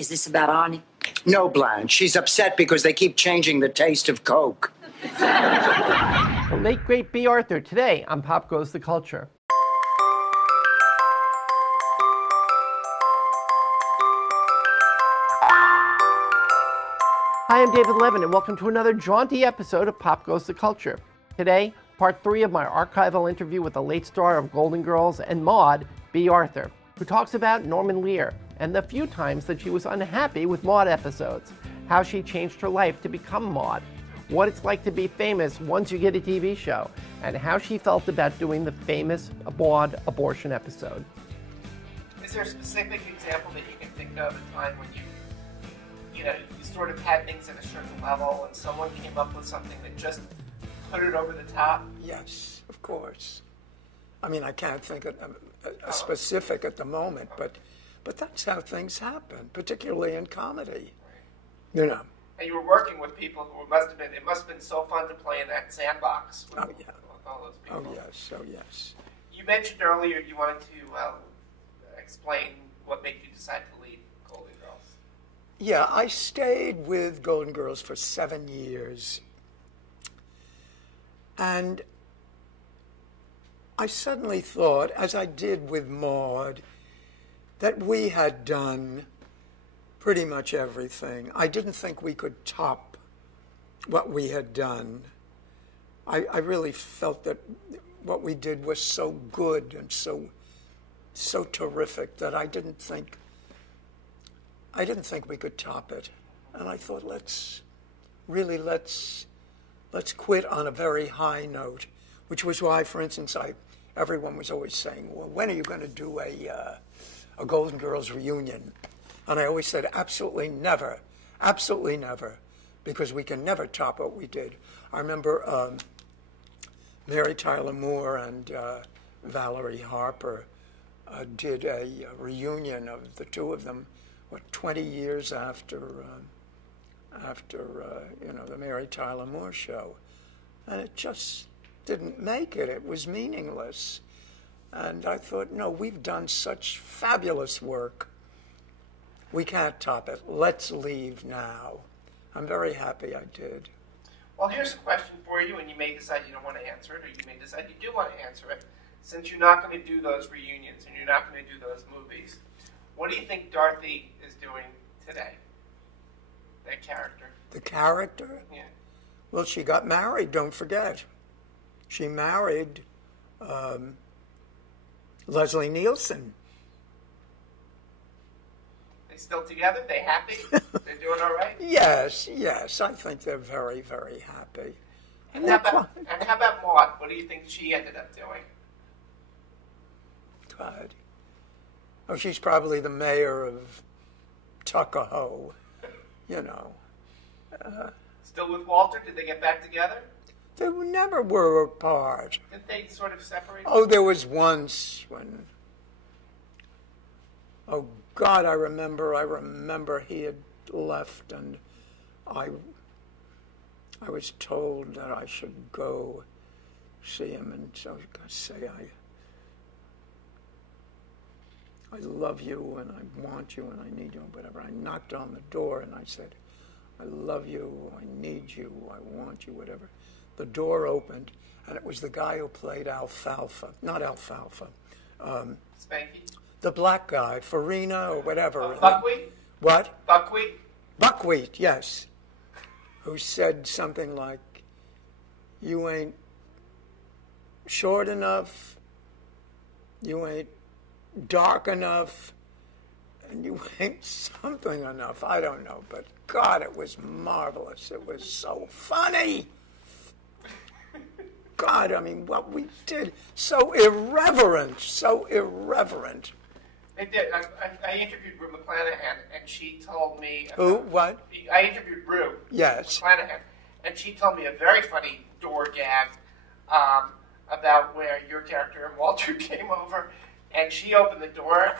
Is this about Arnie? No, Blanche. She's upset because they keep changing the taste of Coke. The late, great Bea Arthur, today on Pop Goes the Culture. Hi, I'm David Levin, and welcome to another jaunty episode of Pop Goes the Culture. Today, part 3 of my archival interview with the late star of Golden Girls and Maude, Bea Arthur, who talks about Norman Lear and the few times that she was unhappy with Maude episodes, how she changed her life to become Maude, what it's like to be famous once you get a TV show, and how she felt about doing the famous Maude Abortion episode. Is there a specific example that you can think of, a time when you sort of had things at a certain level and someone came up with something that just put it over the top? Yes, of course. I mean, I can't think of a specific at the moment, but that's how things happen, particularly in comedy. You know. And you were working with people who it must have been so fun to play in that sandbox with, with all those people. Oh yes. You mentioned earlier you wanted to explain what made you decide to leave Golden Girls. Yeah, I stayed with Golden Girls for 7 years. And I suddenly thought, as I did with Maude, that we had done pretty much everything. I didn't think we could top what we had done. I really felt that what we did was so good and so terrific that I didn't think we could top it. And I thought, let's quit on a very high note, which was why, for instance, everyone was always saying, well, when are you going to do a Golden Girls reunion? And I always said, absolutely never, because we can never top what we did. I remember Mary Tyler Moore and Valerie Harper did a reunion of the two of them, 20 years after the Mary Tyler Moore show. And it just didn't make it. It was meaningless. And I thought, no, we've done such fabulous work. We can't top it. Let's leave now. I'm very happy I did. Well, here's a question for you, and you may decide you don't want to answer it, or you may decide you do want to answer it. Since you're not going to do those reunions and you're not going to do those movies, what do you think Dorothy is doing today? That character. The character? Yeah. Well, she got married, don't forget. She married Leslie Nielsen. They still together? They happy? They're doing all right? Yes. I think they're very, very happy. And how about Maude? What do you think she ended up doing? God. Oh, she's probably the mayor of Tuckahoe, you know. Still with Walter? Did they get back together? They never were apart. Did they sort of separate? Oh, there was once when... Oh, God, I remember he had left, and I was told that I should go see him, and so I say, I love you, and I want you, and I need you, and whatever. I knocked on the door, and I said, I love you, I need you, I want you, whatever. The door opened, and it was the guy who played not Alfalfa. Spanky? The black guy, Farina or whatever. Buckwheat? What? Buckwheat? Buckwheat, yes. Who said something like, you ain't short enough, you ain't dark enough, and you ain't something enough. I don't know, but God, it was marvelous. It was so funny. God, I mean, what we did, so irreverent. They did. I interviewed Rue McClanahan, and she told me... Who? What? I interviewed Rue. Yes. McClanahan, and she told me a very funny door gag about where your character and Walter came over, and she opened the door.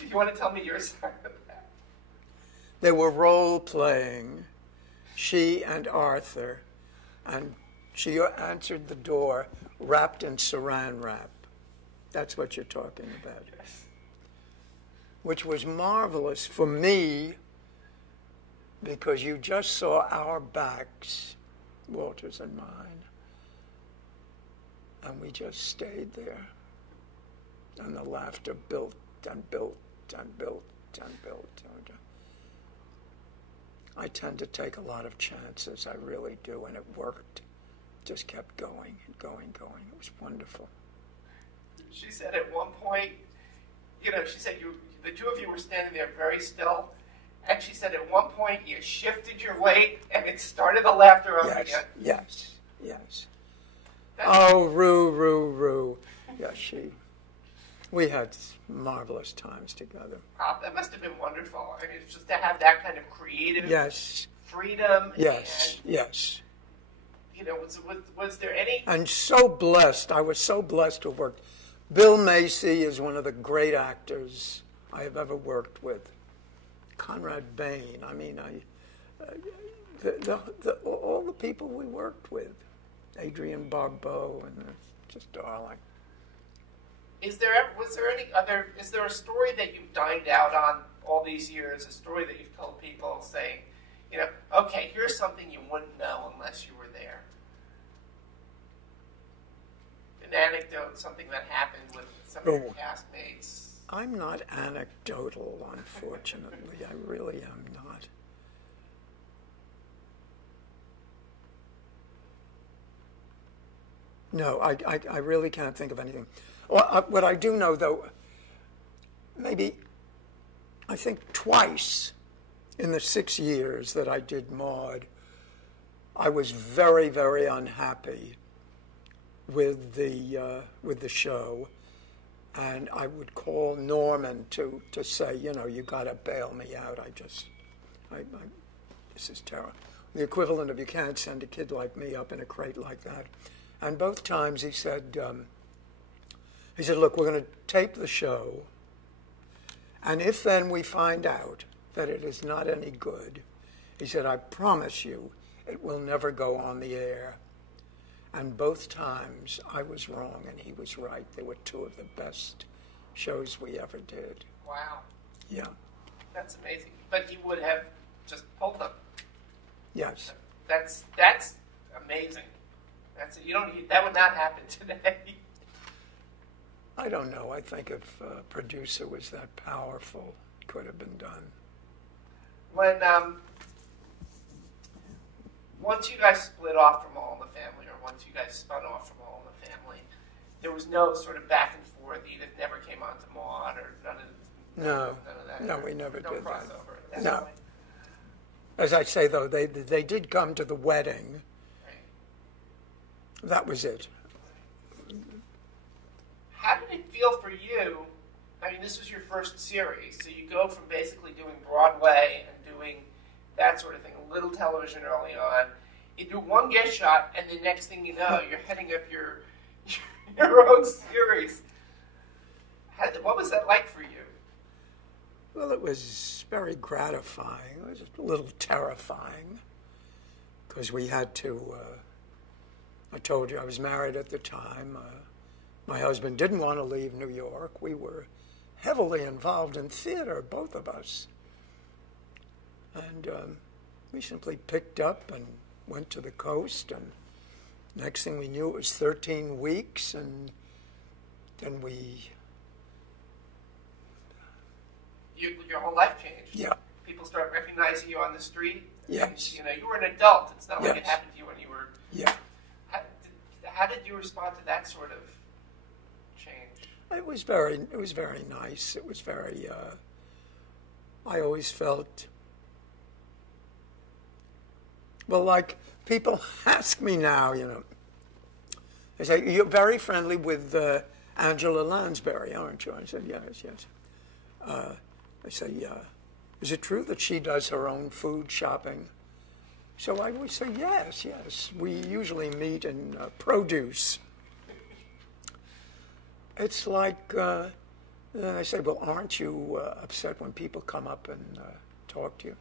Do you want to tell me your side of that? They were role-playing, she and Arthur, and she answered the door wrapped in saran wrap. That's what you're talking about. Yes. which was marvelous for me because you just saw our backs, Walter's and mine, and we just stayed there. And the laughter built and built and built and built. I tend to take a lot of chances, I really do, and it worked. Just kept going and going and going. It was wonderful. She said at one point, she said the two of you were standing there very still, and she said at one point you shifted your weight and it started the laughter up again. Yes. Oh, Rue. Yes, we had marvelous times together. That must have been wonderful. I mean, it's just to have that kind of creative freedom. Yes. Was there any... And so blessed. I was so blessed to have worked. Bill Macy is one of the great actors I have ever worked with. Conrad Bain. I mean, all the people we worked with. Adrienne Barbeau, and just darling. Is there a story that you've dined out on all these years, a story that you've told people saying, okay, here's something you wouldn't know unless you were there? An anecdote, something that happened with some of your castmates? I'm not anecdotal, unfortunately. I really am not. No, I really can't think of anything. Well, what I do know, though, maybe, I think twice in the 6 years that I did Maude, I was very, very unhappy with the show, and I would call Norman to say, you got to bail me out. This is terrible. The equivalent of you can't send a kid like me up in a crate like that. And both times he said, look, we're going to tape the show, and if then we find out that it is not any good, he said, I promise you it will never go on the air. And both times I was wrong and he was right. They were two of the best shows we ever did. Wow. Yeah. That's amazing. But you would have just pulled them. Yes. That's amazing. That would not happen today. I don't know. I think if a producer was that powerful, it could have been done. When once you guys split off from All in the Family, or once you guys spun off from All in the Family, there was no sort of back and forth. Edith never came on to Maude, or none of that. No, we never did crossover that. At that No. point. As I say, though, they did come to the wedding. Right. That was it. How did it feel for you? I mean, this was your first series, so you go from basically doing Broadway and doing that sort of thing, a little television early on. You do one guest shot, and the next thing you know, you're heading up your own series. What was that like for you? Well, it was very gratifying. It was a little terrifying because we had to, I told you I was married at the time. My husband didn't want to leave New York. We were heavily involved in theater, both of us. And we simply picked up and went to the coast, and next thing we knew it was 13 weeks, and then your whole life changed. Yeah. People start recognizing you on the street. Yes. You were an adult. It's not like Yes. it happened to you when you were... Yeah. How did you respond to that sort of change? It was very nice. It was very, I always felt, well, like people ask me now, they say, you're very friendly with Angela Lansbury, aren't you? I said, yes. They say, is it true that she does her own food shopping? So I always say, yes. We usually meet in produce. It's like, I say, well, aren't you upset when people come up and talk to you?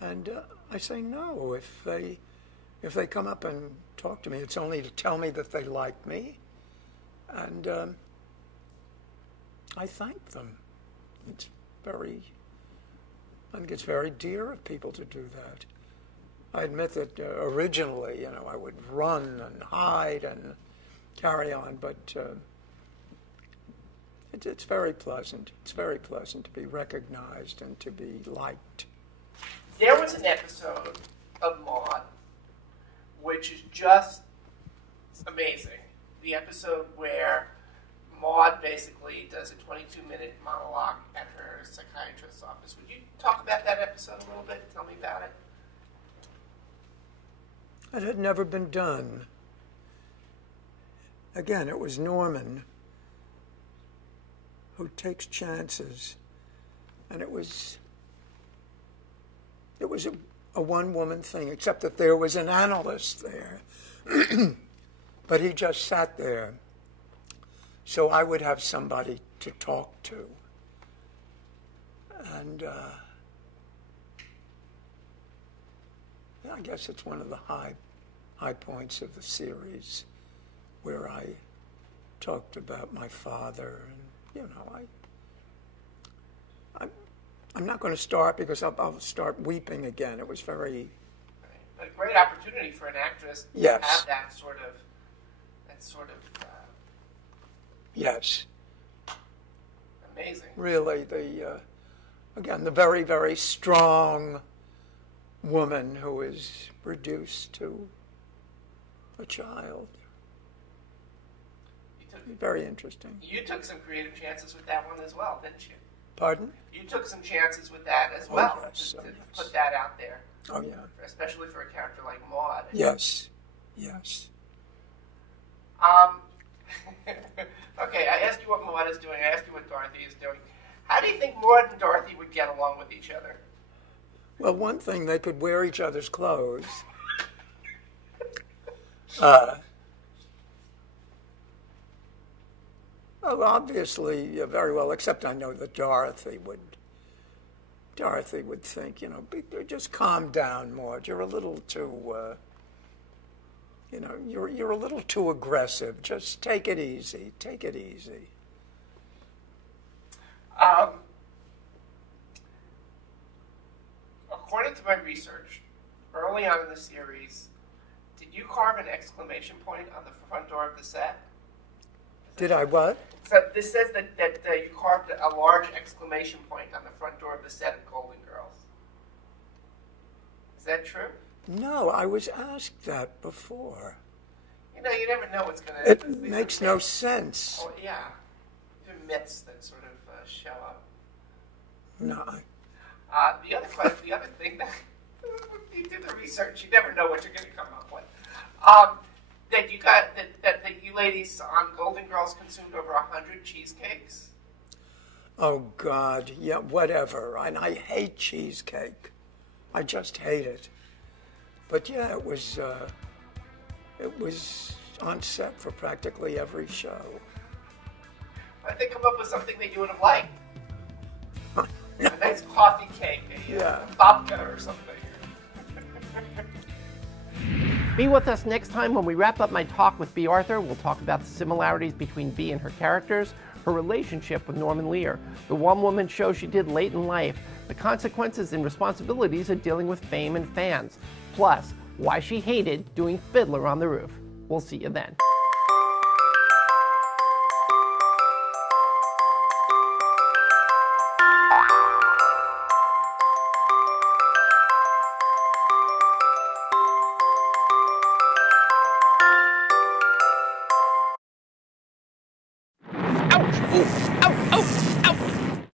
And I say, no, if they come up and talk to me, it's only to tell me that they like me. And I thank them. It's it's very dear of people to do that. I admit that originally, I would run and hide and carry on, but it's very pleasant. It's very pleasant to be recognized and to be liked. There was an episode of Maude which is just amazing. The episode where Maude basically does a 22-minute monologue at her psychiatrist's office. Would you talk about that episode a little bit? Tell me about it. It had never been done. Again, it was Norman who takes chances, and it was a one-woman thing, except that there was an analyst there, but he just sat there, so I would have somebody to talk to, and I guess it's one of the high points of the series, where I talked about my father, and I'm not going to start because I'll start weeping again. It was very... A great opportunity for an actress to Yes. have that sort of Yes. amazing. Really, the very, very strong woman who is reduced to a child. Very interesting. You took some creative chances with that one as well, didn't you? Pardon? You took some chances with that as well, yes, to yes. put that out there. Oh, yeah. Especially for a character like Maude. Yes. Yes. Okay, I asked you what Maude is doing. I asked you what Dorothy is doing. How do you think Maude and Dorothy would get along with each other? Well, one thing, they could wear each other's clothes. Well, obviously, very well, except I know that Dorothy would think, just calm down, Maude. You're a little too, you're a little too aggressive. Just take it easy. Take it easy. According to my research, early on in the series, did you carve an exclamation point on the front door of the set? Did I what? So this says that you carved a large exclamation point on the front door of the set of Golden Girls. Is that true? No, I was asked that before. You never know what's going to... It makes no sense. Oh, yeah. They're myths that sort of show up. No. The other thing that you do the research, you never know what you're going to come up with. That you ladies on Golden Girls consumed over 100 cheesecakes. Oh God, yeah, whatever. And I hate cheesecake. I just hate it. But yeah, it was on set for practically every show. I think come up with something that you would have liked. A nice coffee cake, a babka or something. Be with us next time when we wrap up my talk with Bea Arthur. We'll talk about the similarities between Bea and her characters, her relationship with Norman Lear, the one-woman show she did late in life, the consequences and responsibilities of dealing with fame and fans, plus why she hated doing Fiddler on the Roof. We'll see you then. Ouch! Ooh.